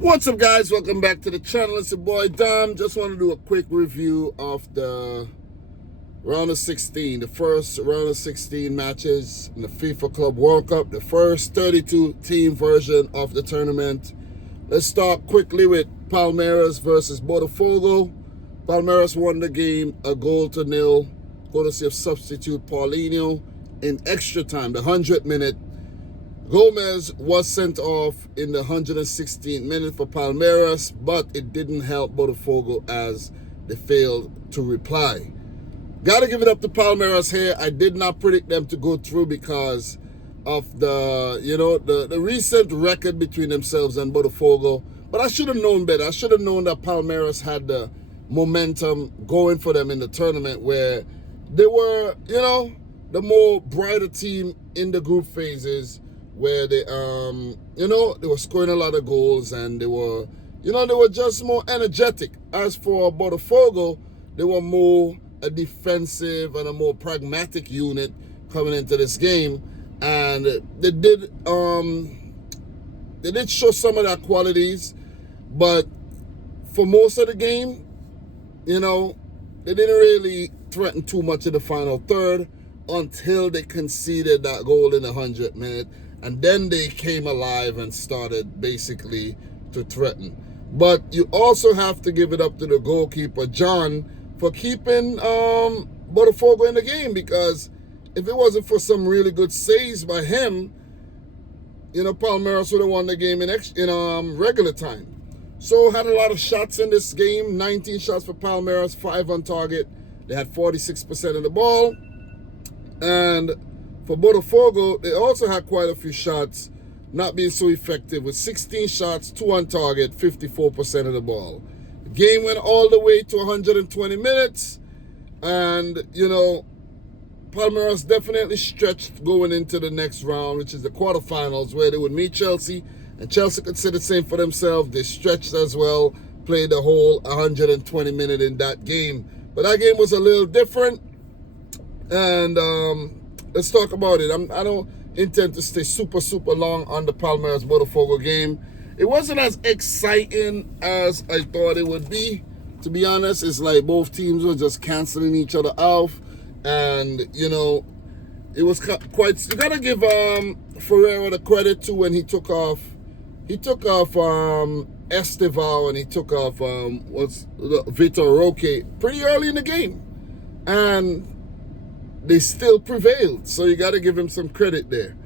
What's up, guys? Welcome back to the channel. It's your boy Dom. Just want to do a quick review of the round of 16, the first round of 16 matches in the FIFA Club World Cup, the first 32 team version of the tournament. Let's start quickly with Palmeiras versus Botofogo. Palmeiras won the game a goal to nil, courtesy of substitute Paulinho in extra time, the 100th minute. Gomez was sent off in the 116th minute for Palmeiras, but it didn't help Botafogo as they failed to reply. Got to give it up to Palmeiras here. I did not predict them to go through because of the recent record between themselves and Botafogo. But I should have known better. I should have known that Palmeiras had the momentum going for them in the tournament, where they were, the more brighter team in the group phases, where they were scoring a lot of goals, and they were just more energetic. As for Botafogo, they were more a defensive and a more pragmatic unit coming into this game, and they did show some of their qualities, but for most of the game, they didn't really threaten too much in the final third until they conceded that goal in the 100th minute. And then they came alive and started basically to threaten. But you also have to give it up to the goalkeeper, John, for keeping Botafogo in the game, because if it wasn't for some really good saves by him, Palmeiras would have won the game in regular time. So had a lot of shots in this game, 19 shots for Palmeiras, 5 on target. They had 46% of the ball. And for Botafogo, they also had quite a few shots, not being so effective, with 16 shots, 2 on target, 54% of the ball. The game went all the way to 120 minutes, and, Palmeiras definitely stretched going into the next round, which is the quarterfinals, where they would meet Chelsea, and Chelsea could say the same for themselves. They stretched as well, played the whole 120 minutes in that game. But that game was a little different, and let's talk about it. I don't intend to stay super long on the Palmeiras Botafogo game. It wasn't as exciting as I thought it would be. To be honest, it's like both teams were just canceling each other out. And, it was quite... You got to give Ferreira the credit, too, when he took off... Esteval, and he took off Vitor Roque pretty early in the game. And they still prevailed, so you got to give him some credit there.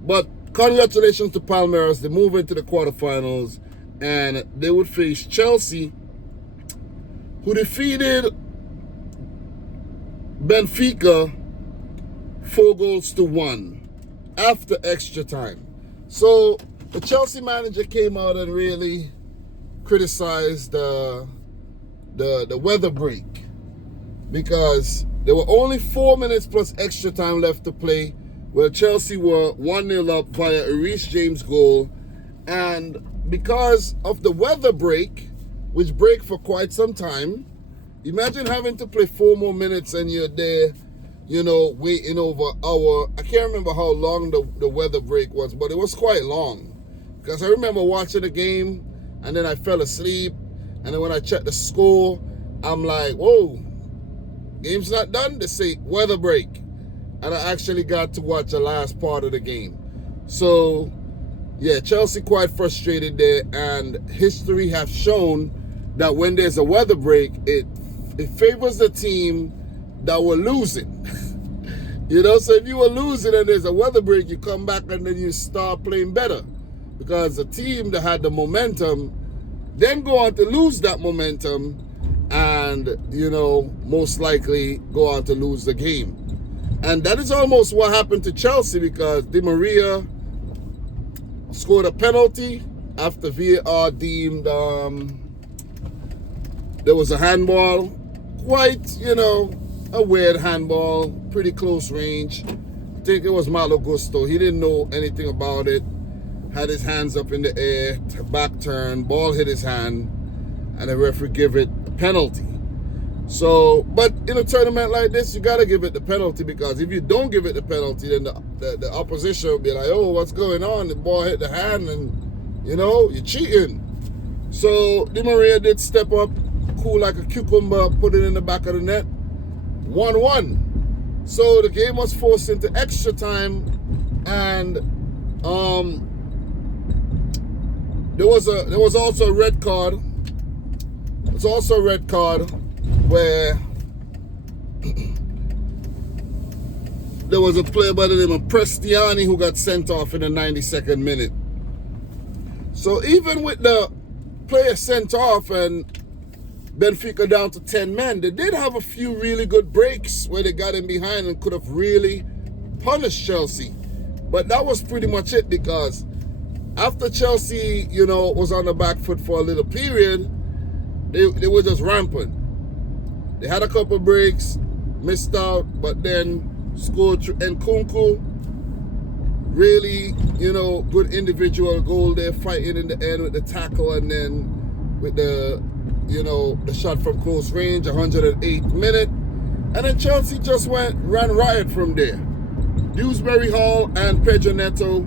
But congratulations to Palmeiras. They move into the quarterfinals, and they would face Chelsea, who defeated Benfica 4-1 after extra time. So the Chelsea manager came out and really criticized the weather break, because there were only 4 minutes plus extra time left to play, where Chelsea were 1-0 up via a Reece James goal. And because of the weather break, which break for quite some time, imagine having to play 4 more minutes and you're there, waiting over an hour. I can't remember how long the weather break was, but it was quite long. Because I remember watching the game, and then I fell asleep, and then when I checked the score, I'm like, whoa, game's not done. They say weather break. And I actually got to watch the last part of the game. So, yeah, Chelsea quite frustrated there. And history have shown that when there's a weather break, it favors the team that were losing. So if you were losing and there's a weather break, you come back and then you start playing better. Because the team that had the momentum then go on to lose that momentum, and, most likely go on to lose the game. And that is almost what happened to Chelsea, because Di Maria scored a penalty after VAR deemed there was a handball. Quite, a weird handball, pretty close range. I think it was Malo Gusto. He didn't know anything about it. Had his hands up in the air, back turn, ball hit his hand, and the referee gave it a penalty. So, but in a tournament like this, you got to give it the penalty, because if you don't give it the penalty, then the opposition will be like, oh, what's going on? The ball hit the hand and, you're cheating. So Di Maria did step up, cool like a cucumber, put it in the back of the net. 1-1. So the game was forced into extra time, and there was also a red card. There's also a red card where there was a player by the name of Prestiani who got sent off in the 92nd minute. So even with the player sent off and Benfica down to 10 men, they did have a few really good breaks where they got in behind and could have really punished Chelsea. But that was pretty much it, because after Chelsea, was on the back foot for a little period, they were just rampant. They had a couple breaks, missed out, but then scored through Nkunku. Really, good individual goal there, fighting in the end with the tackle, and then with the shot from close range, 108th minute. And then Chelsea just ran riot from there. Dewsbury Hall and Pedro Neto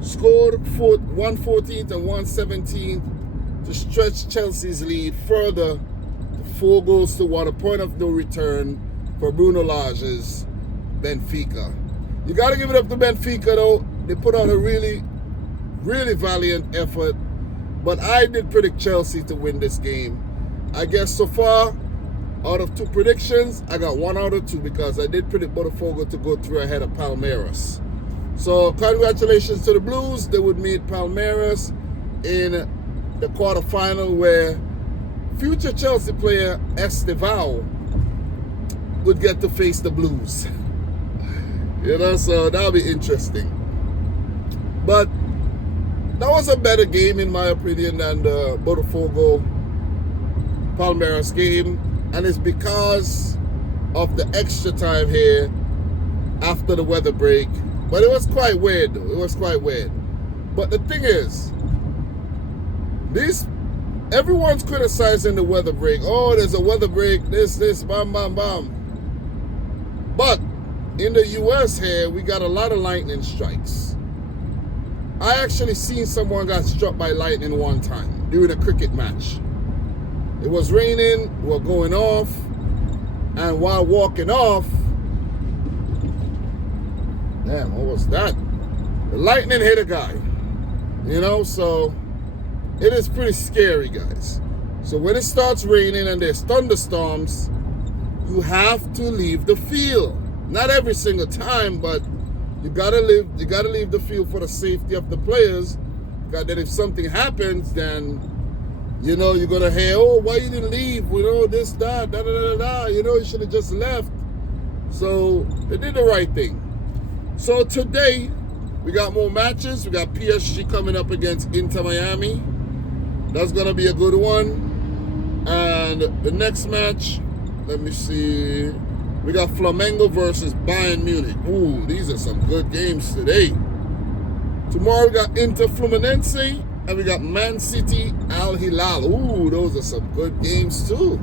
scored 114th and 117th to stretch Chelsea's lead further to 4 goals to 1, a point of no return for Bruno Lage's Benfica. You got to give it up to Benfica, though. They put out a really, really valiant effort. But I did predict Chelsea to win this game. I guess so far, out of 2 predictions, I got 1 out of 2, because I did predict Botofogo to go through ahead of Palmeiras. So congratulations to the Blues. They would meet Palmeiras in the quarterfinal, where future Chelsea player Estevao would get to face the Blues. So that'll be interesting. But that was a better game, in my opinion, than the Botafogo Palmeiras game. And it's because of the extra time here after the weather break. But it was quite weird, though. It was quite weird. But the thing is, everyone's criticizing the weather break. Oh, there's a weather break, this, bam, bam, bam. But in the US here, we got a lot of lightning strikes. I actually seen someone got struck by lightning one time during a cricket match. It was raining, we were going off, and while walking off, damn, what was that? The lightning hit a guy, so it is pretty scary, guys. So when it starts raining and there's thunderstorms, you have to leave the field. Not every single time, but you gotta leave the field for the safety of the players. Because then if something happens, then you're gonna hear, oh, why you didn't leave? This, that, da da da da. You should have just left. So they did the right thing. So today we got more matches. We got PSG coming up against Inter Miami. That's gonna be a good one. And the next match, let me see. We got Flamengo versus Bayern Munich. Ooh, these are some good games today. Tomorrow we got Inter Fluminense, and we got Man City Al Hilal. Ooh, those are some good games too.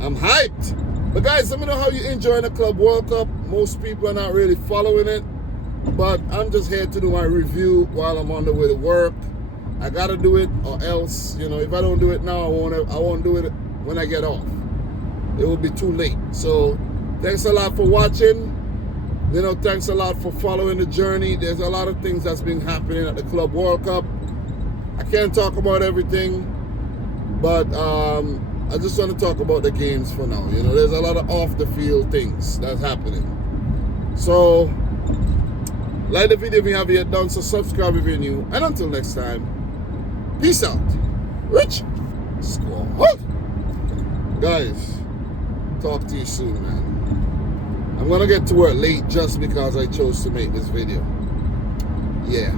I'm hyped. But guys, let me know how you're enjoying the Club World Cup. Most people are not really following it, but I'm just here to do my review while I'm on the way to work. I gotta do it, or else, if I don't do it now, I won't do it when I get off. It will be too late. So thanks a lot for watching. Thanks a lot for following the journey. There's a lot of things that's been happening at the Club World Cup. I can't talk about everything, but I just want to talk about the games for now. There's a lot of off the field things that's happening. So like the video if you haven't yet done, so subscribe if you're new. And until next time, peace out. Rich Squad. Guys, talk to you soon, man. I'm gonna get to work late just because I chose to make this video. Yeah.